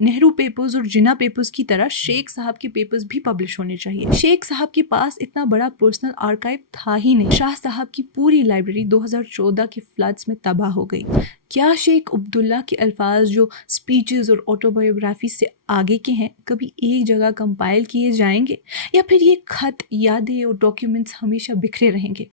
Nehru papers और जिन्ना papers की तरह शेख साहब के पेपर्स भी पब्लिश होने चाहिए। शेख साहब के पास इतना बड़ा पर्सनल आर्काइव था ही नहीं। शाह साहब की पूरी लाइब्रेरी 2014 के फ्लड्स में तबाह हो गई। क्या शेख अब्दुल्ला के अल्फाज जो स्पीचेस और ऑटोबायोग्राफी से आगे के हैं कभी एक जगह कंपाइल किए जाएंगे, या फिर ये खत, यादें और डॉक्यूमेंट्स हमेशा बिखरे रहेंगे?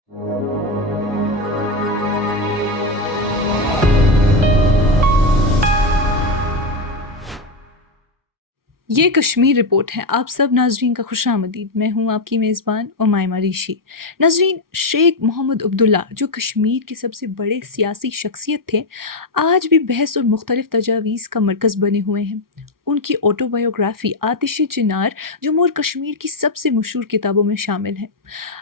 ये कश्मीर रिपोर्ट है। आप सब नाजरीन का खुशामदीद। मैं हूँ आपकी मेज़बान उमायमा ऋषि। नाजरीन, शेख मोहम्मद अब्दुल्ला जो कश्मीर के सबसे बड़े सियासी शख्सियत थे, आज भी बहस और मुख्तलिफ तजावीज़ का मरकज़ बने हुए हैं। उनकी ऑटोबायोग्राफ़ी आतिश चिनार जम्मू और कश्मीर की सबसे मशहूर किताबों में शामिल है।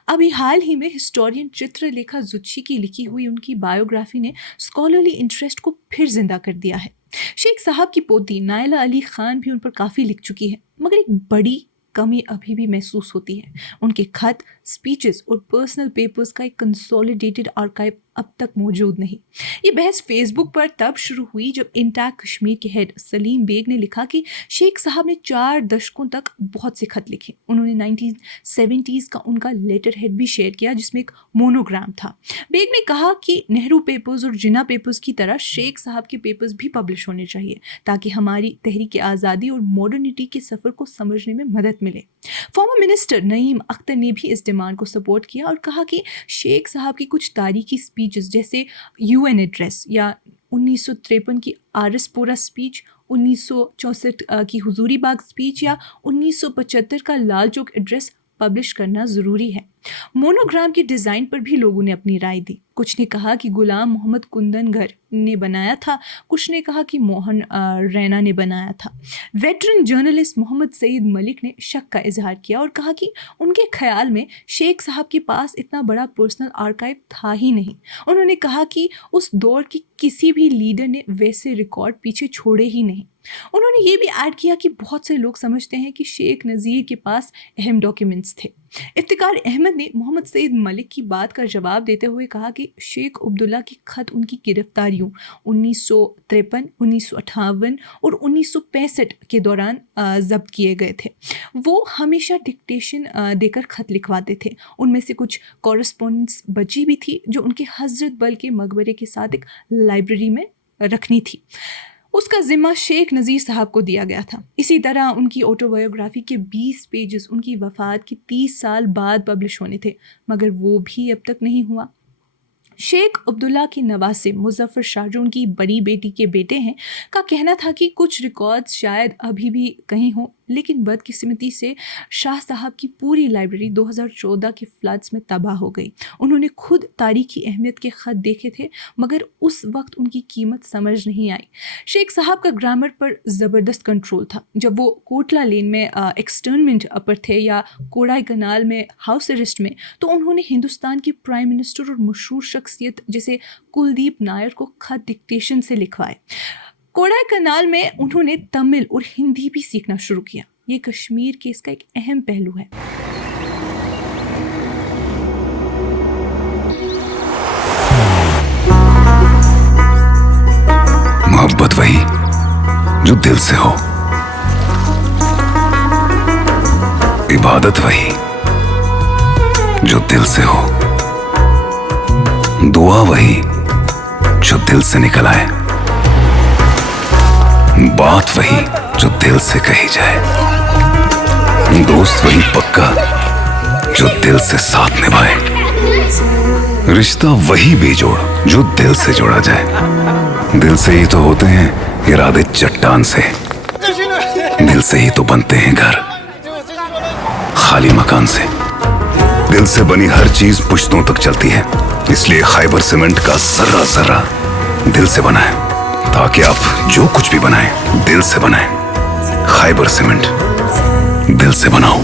अभी हाल ही में हिस्टोरियन चित्रलेखा जुत्शी की लिखी हुई उनकी बायोग्राफ़ी ने स्कॉलरली इंटरेस्ट को फिर जिंदा कर दिया है। शेख साहब की पोती नायला अली खान भी उन पर काफ़ी लिख चुकी है, मगर एक बड़ी कमी अभी भी महसूस होती है। उनके खत, स्पीचेस और पर्सनल पेपर्स का एक कंसोलिडेटेड आर्काइव अब तक मौजूद नहीं। ये बहस फेसबुक पर तब शुरू हुई जब इंटैक्ट कश्मीर के हेड सलीम बेग ने लिखा कि शेख साहब ने 4 दशकों तक बहुत से खत लिखे। उन्होंने 1970s का उनका लेटर हेड भी शेयर किया जिसमें एक मोनोग्राम था। बेग ने कहा कि नेहरू पेपर्स और जिन्ना पेपर्स की तरह शेख साहब के पेपर्स भी पब्लिश होने चाहिए ताकि हमारी तहरीक आज़ादी और मॉडर्निटी के सफ़र को समझने में मदद मिले। फॉर्मर मिनिस्टर नईम अख्तर ने भी इस डिमांड को सपोर्ट किया और कहा कि शेख साहब की कुछ तारीखी स्पीचेस जैसे यूएन एड्रेस या 1953 की आरएसपोरा स्पीच, 1964 की हुजूरी बाग स्पीच या 1975 का लाल चौक एड्रेस पब्लिश करना ज़रूरी है। मोनोग्राम के डिज़ाइन पर भी लोगों ने अपनी राय दी। कुछ ने कहा कि गुलाम मोहम्मद कुंदनगर ने बनाया था, कुछ ने कहा कि मोहन रैना ने बनाया था। वेटरन जर्नलिस्ट मोहम्मद सईद मलिक ने शक का इजहार किया और कहा कि उनके ख्याल में शेख साहब के पास इतना बड़ा पर्सनल आर्काइव था ही नहीं। उन्होंने कहा कि उस दौर के किसी भी लीडर ने वैसे रिकॉर्ड पीछे छोड़े ही नहीं। उन्होंने ये भी ऐड किया कि बहुत से लोग समझते हैं कि शेख नज़ीर के पास अहम डॉक्यूमेंट्स थे। इफ्तिकार अहमद ने मोहम्मद सईद मलिक की बात का जवाब देते हुए कहा कि शेख अब्दुल्ला के खत उनकी गिरफ्तारियों 1953, 1958 और 1965 के दौरान जब्त किए गए थे। वो हमेशा डिक्टेशन देकर खत लिखवाते थे। उनमें से कुछ कॉरेस्पॉन्डेंस बची भी थी जो उनके हजरत बल के मकबरे के साथ एक लाइब्रेरी में रखनी थी। उसका ज़िम्मा शेख नज़ीर साहब को दिया गया था। इसी तरह उनकी ऑटोबायोग्राफ़ी के 20 पेजेस उनकी वफ़ात के 30 साल बाद पब्लिश होने थे, मगर वो भी अब तक नहीं हुआ। शेख अब्दुल्ला के नवासे मुज़फ़्फ़र शाह जो उनकी बड़ी बेटी के बेटे हैं का कहना था कि कुछ रिकॉर्ड्स शायद अभी भी कहीं हों, लेकिन बदकिस्मती से शाह साहब की पूरी लाइब्रेरी 2014 के फ्लड्स में तबाह हो गई। उन्होंने खुद तारीखी अहमियत के ख़त देखे थे, मगर उस वक्त उनकी कीमत समझ नहीं आई। शेख साहब का ग्रामर पर ज़बरदस्त कंट्रोल था। जब वो कोटला लेन में एक्सटर्नमेंट पर थे या कोडाई कनाल में हाउस अरेस्ट में, तो उन्होंने हिंदुस्तान के प्राइम मिनिस्टर और मशहूर शख्सियत जैसे कुलदीप नायर को खत डिक्टेशन से लिखवाए। कोडाई कनाल में उन्होंने तमिल और हिंदी भी सीखना शुरू किया। ये कश्मीर के इसका एक अहम पहलू है। मोहब्बत वही जो दिल से हो, इबादत वही जो दिल से हो, दुआ वही जो दिल से निकल आए, बात वही जो दिल से कही जाए, दोस्त वही पक्का जो दिल से साथ निभाए, रिश्ता वही बेजोड़ जो दिल से जोड़ा जाए। दिल से ही तो होते हैं इरादे चट्टान से, दिल से ही तो बनते हैं घर खाली मकान से। दिल से बनी हर चीज पुश्तों तक चलती है, इसलिए खैबर सीमेंट का जर्रा जर्रा दिल से बना है, ताकि आप जो कुछ भी बनाएं दिल से बनाएं। खैबर सीमेंट, दिल से बनाओ।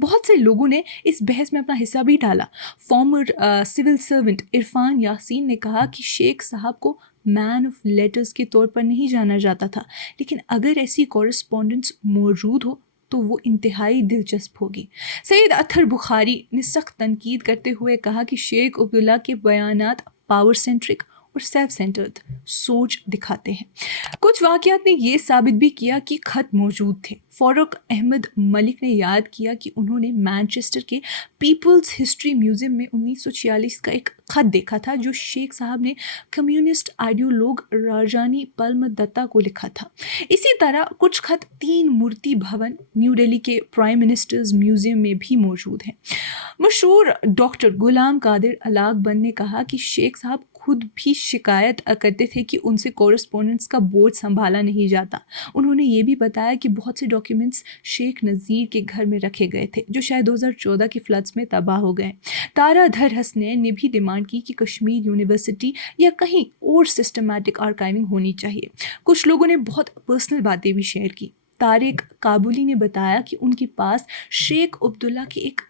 बहुत से लोगों ने इस बहस में अपना हिस्सा भी डाला। Former civil servant Irfan Yasin ने कहा कि शेख साहब को मैन ऑफ लेटर्स के तौर पर नहीं जाना जाता था, लेकिन अगर ऐसी कॉरेस्पॉन्डेंस मौजूद हो तो वो इंतहाई दिलचस्प होगी। सैयद अत्तर बुखारी ने सख्त तनकीद करते हुए कहा कि शेख अब्दुल्ला के बयानात पावर सेंट्रिक اور सेल्फ सेंटर्ड सोच दिखाते हैं। कुछ वाक़यात ने ये साबित भी किया कि खत मौजूद थे। फ़ारूक अहमद मलिक ने याद किया कि उन्होंने मैनचेस्टर के पीपल्स हिस्ट्री म्यूज़ियम में 1946 का एक खत देखा था जो शेख साहब ने कम्युनिस्ट आइडियोलॉग राजानी पलमत दत्ता को लिखा था। इसी तरह कुछ खत 3 मूर्ति भवन न्यू दिल्ली के प्राइम मिनिस्टर्स म्यूज़ियम में भी मौजूद हैं। मशहूर डॉक्टर गुलाम कादिर अलाकबंद ने कहा कि शेख साहब खुद भी शिकायत करते थे कि उनसे कॉरेस्पॉन्डेंट्स का बोझ संभाला नहीं जाता। उन्होंने ये भी बताया कि बहुत से डॉक्यूमेंट्स शेख नज़ीर के घर में रखे गए थे जो शायद 2014 के फ्लड्स में तबाह हो गए। ताराधर हसनैन ने भी डिमांड की कि कश्मीर यूनिवर्सिटी या कहीं और सिस्टमैटिक आर्काइविंग होनी चाहिए। कुछ लोगों ने बहुत पर्सनल बातें भी शेयर की। तारिक काबुली ने बताया कि उनके पास शेख अब्दुल्ला के एक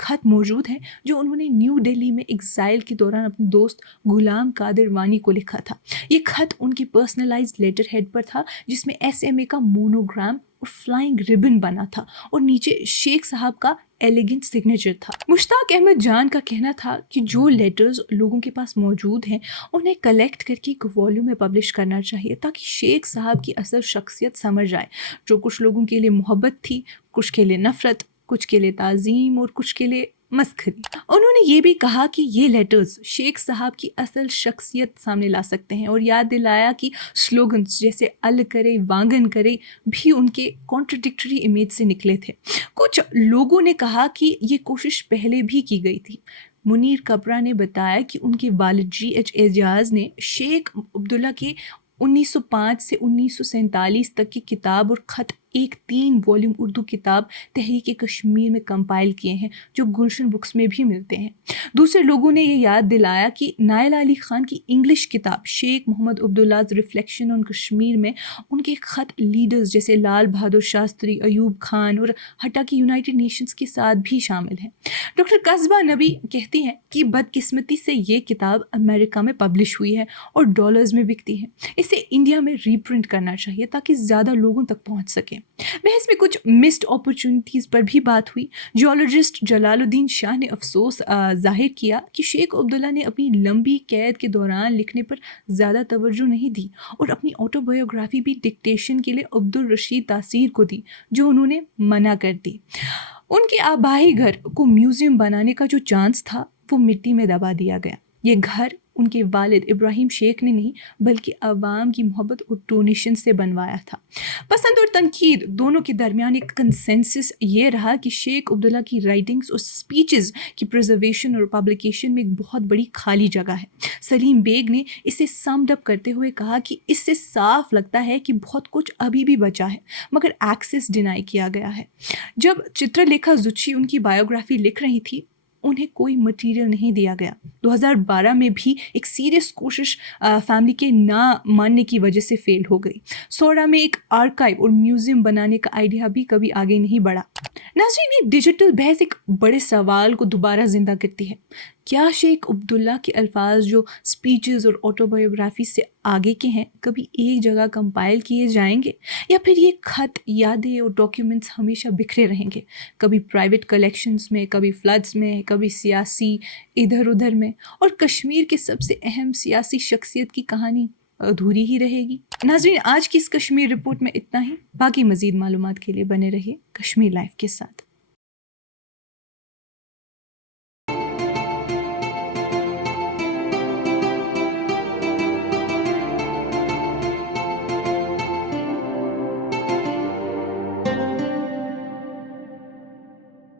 खत मौजूद है जो उन्होंने न्यू दिल्ली में एग्जाइल के दौरान अपने दोस्त गुलाम कादिर वानी को लिखा था। ये खत उनकी पर्सनलाइज्ड लेटर हेड पर था जिसमें SMA का मोनोग्राम और फ्लाइंग रिबन बना था और नीचे शेख साहब का एलिगेंट सिग्नेचर था। मुश्ताक अहमद जान का कहना था कि जो लेटर्स लोगों के पास मौजूद हैं उन्हें कलेक्ट करके एक वॉल्यूम में पब्लिश करना चाहिए ताकि शेख साहब की असल शख्सियत समझ आए, जो कुछ लोगों के लिए मोहब्बत थी, कुछ के लिए नफ़रत, कुछ के लिए ताज़ीम और कुछ के लिए मस्खरी। उन्होंने ये भी कहा कि ये लेटर्स शेख साहब की असल शख्सियत सामने ला सकते हैं और याद दिलाया कि स्लोगन्स जैसे अल करे वांगन करे भी उनके कॉन्ट्रडिक्टरी इमेज से निकले थे। कुछ लोगों ने कहा कि ये कोशिश पहले भी की गई थी। मुनीर कपरा ने बताया कि उनके वालिद GH एजाज ने शेख अब्दुल्ला के 1905 से 1947 तक की किताब और खत एक 3 वॉल्यूम उर्दू किताब तहरीक कश्मीर में कंपाइल किए हैं जो गुलशन बुक्स में भी मिलते हैं। दूसरे लोगों ने ये याद दिलाया कि नायल अली ख़ान की इंग्लिश किताब शेख मोहम्मद अब्दुल्लाज रिफ्लेक्शन ऑन कश्मीर में उनके ख़त लीडर्स जैसे लाल बहादुर शास्त्री, अयूब खान और हटा की यूनाइटेड नेशंस के साथ भी शामिल हैं। डॉक्टर कस्बा नबी कहती हैं कि बदकिस्मती से ये किताब अमेरिका में पब्लिश हुई है और डॉलर्स में बिकती है। इसे इंडिया में रीप्रिंट करना चाहिए ताकि ज़्यादा लोगों तक पहुँच सके। बहस में कुछ मिस्ड अपॉर्चुनिटीज़ पर भी बात हुई। जियोलॉजिस्ट जलालुद्दीन शाह ने अफसोस जाहिर किया कि शेख अब्दुल्ला ने अपनी लंबी कैद के दौरान लिखने पर ज़्यादा तवज्जो नहीं दी और अपनी ऑटोबायोग्राफी भी डिक्टेशन के लिए अब्दुल रशीद तासीर को दी जो उन्होंने मना कर दी। उनके आबाई घर को म्यूज़ियम बनाने का जो चांस था वो मिट्टी में दबा दिया गया। ये घर उनके वालिद इब्राहिम शेख ने नहीं बल्कि अवाम की मोहब्बत और डोनेशन से बनवाया था। पसंद और तनकीद दोनों के दरमियान एक कंसेंसस ये रहा कि शेख अब्दुल्ला की राइटिंग्स और स्पीचेस की प्रिजर्वेशन और पब्लिकेशन में एक बहुत बड़ी खाली जगह है। सलीम बेग ने इसे समड अप करते हुए कहा कि इससे साफ लगता है कि बहुत कुछ अभी भी बचा है मगर एक्सेस डिनाई किया गया है। जब चित्रलेखा जुच्ची उनकी बायोग्राफी लिख रही थी उन्हें कोई मटेरियल नहीं दिया गया। 2012 में भी एक सीरियस कोशिश फैमिली के ना मानने की वजह से फेल हो गई। सोरा में एक आर्काइव और म्यूज़ियम बनाने का आइडिया भी कभी आगे नहीं बढ़ा। नाज़रीन, ये डिजिटल बहस एक बड़े सवाल को दोबारा ज़िंदा करती है। क्या शेख अब्दुल्ला के अल्फाज जो स्पीचेस और ऑटोबायोग्राफी से आगे के हैं कभी एक जगह कंपाइल किए जाएंगे या फिर ये खत, यादें और डॉक्यूमेंट्स हमेशा बिखरे रहेंगे, कभी प्राइवेट कलेक्शंस में, कभी फ्लड्स में, कभी सियासी इधर उधर में, और कश्मीर के सबसे अहम सियासी शख्सियत की कहानी अधूरी ही रहेगी। नाज़रीन, आज की इस कश्मीर रिपोर्ट में इतना ही। बाकी मज़ीद मालूमात के लिए बने रहिए कश्मीर लाइव के साथ।